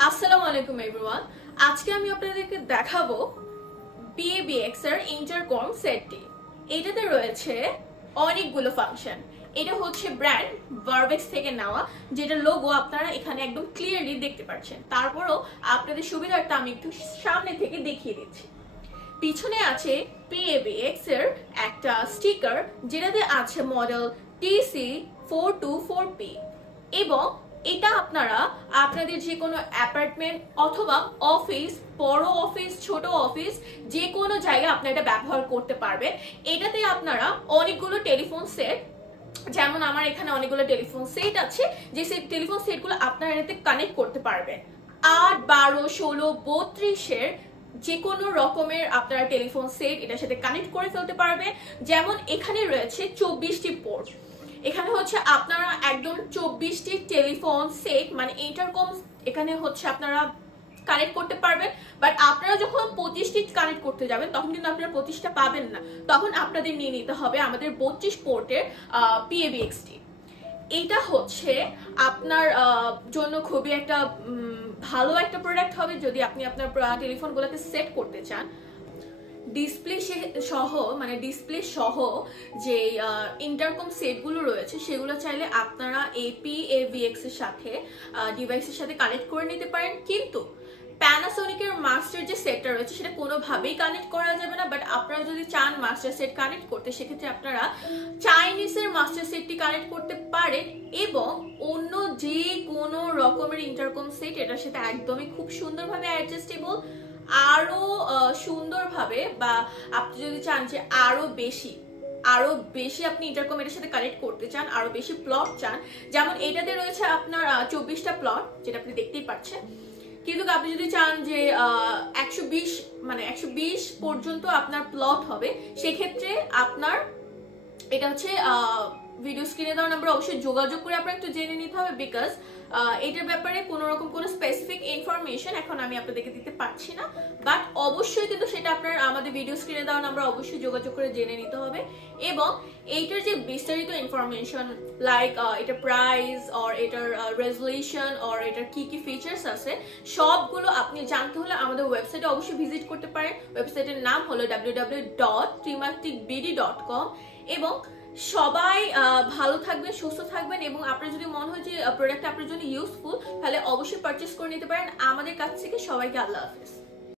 আসসালামু আলাইকুম এভরিওয়ান। আজকে আমি আপনাদেরকে দেখাবো PABX এর ইন্টারকম সেটটি। এটাতে রয়েছে অনেকগুলো ফাংশন। এটা হচ্ছে ব্র্যান্ড ভারভেক্স থেকে নেওয়া, যেটা লোগো আপনারা এখানে একদম ক্লিয়ারলি দেখতে পাচ্ছেন। তারপরেও আপনাদের সুবিধার্থে আমি একটু সামনে থেকে দেখিয়ে দিচ্ছি। পিছনে আছে PABX এর একটা স্টিকার, যেটাতে আছে মডেল TC424P এবং এটা আপনারা আপনাদের যে কোনো অ্যাপার্টমেন্ট অথবা অফিস, বড় অফিস, ছোট অফিস, যে কোনো জায়গায় আপনারা এটা ব্যবহার করতে পারবেন। এটাতে আপনারা অনেকগুলো টেলিফোন সেট, যেমন আমার এখানে অনেকগুলো টেলিফোন সেট আছে, যে টেলিফোন সেটগুলো আপনারা এটাতে কানেক্ট করতে পারবেন। 8, 12, 16, 32-এর যে কোনো রকমের আপনারা টেলিফোন সেট এটার সাথে কানেক্ট করে ফেলতে পারবেন। যেমন এখানে রয়েছে 24টি পোর্ট। এখানে হচ্ছে আপনারা একদম 24টি টেলিফোন সেট মানে ইন্টারকম এখানে হচ্ছে আপনারা কানেক্ট করতে পারবেন। বাট আপনারা যখন 25টি কানেক্ট করতে যাবেন তখন কিন্তু আপনারা 25টা পাবেন না, তখন আপনাদের নিয়ে নিতে হবে আমাদের 32 পোর্টের PABXটি। এটা হচ্ছে আপনার জন্য খুবই একটা ভালো একটা প্রোডাক্ট হবে যদি আপনি আপনার টেলিফোনগুলোকে সেট করতে চান। ডিসপ্লে সহ যে ইন্টারকম সেটগুলো রয়েছে সেগুলো চাইলে আপনারা PABX এর সাথে ডিভাইসের সাথে কানেক্ট করে নিতে পারেন, কিন্তু প্যানাসোনিকের মাস্টার যে সেটটা রয়েছে সেটা কোনোভাবেই কানেক্ট করা যাবে না। বাট আপনারা যদি চান মাস্টার সেট কানেক্ট করতে, সেক্ষেত্রে আপনারা চাইনিজের মাস্টার সেটটি কানেক্ট করতে পারেন এবং অন্য যে কোনো রকমের ইন্টারকম সেট এটার সাথে একদমই খুব সুন্দরভাবে অ্যাডজাস্টেবল, আরো সুন্দরভাবে, বা আপনি যদি চান যে আরো বেশি আপনি ইন্টারকম এর সাথে কানেক্ট করতে চান, আরো বেশি প্লট চান, যেমন এটাতে রয়েছে আপনার 24টা প্লট, যেটা আপনি দেখতেই পাচ্ছেন। কিন্তু আপনি যদি চান যে 120 পর্যন্ত আপনার প্লট হবে, সেক্ষেত্রে আপনার এটা হচ্ছে ভিডিও স্ক্রিনে দেওয়া নাম্বার অবশ্যই যোগাযোগ করে আপনার একটু জেনে নিতে হবে, বিকজ এটার ব্যাপারে কোনো রকম কোনো স্পেসিফিক ইনফরমেশন এখন আমি আপনাদেরকে দিতে পারছি না। বাট অবশ্যই কিন্তু সেটা আপনার আমাদের ভিডিও স্ক্রিনে দেওয়া নাম্বার অবশ্যই যোগাযোগ করে জেনে নিতে হবে। এবং এইটার যে বিস্তারিত ইনফরমেশন, লাইক এটার প্রাইস অর এটার রেজুলেশন অর এটার কি কি ফিচার্স আছে, সবগুলো আপনি জানতে হলে আমাদের ওয়েবসাইটে অবশ্যই ভিজিট করতে পারেন। ওয়েবসাইটের নাম হলো www.trimaticbd.com। এবং সবাই ভালো থাকবেন, সুস্থ থাকবেন, এবং আপনার যদি মনে হয় যে প্রোডাক্ট আপনার জন্য ইউজফুল, তাহলে অবশ্যই পারচেস করে নিতে পারেন আমাদের কাছ থেকে। সবাইকে আল্লাহ হাফেজ।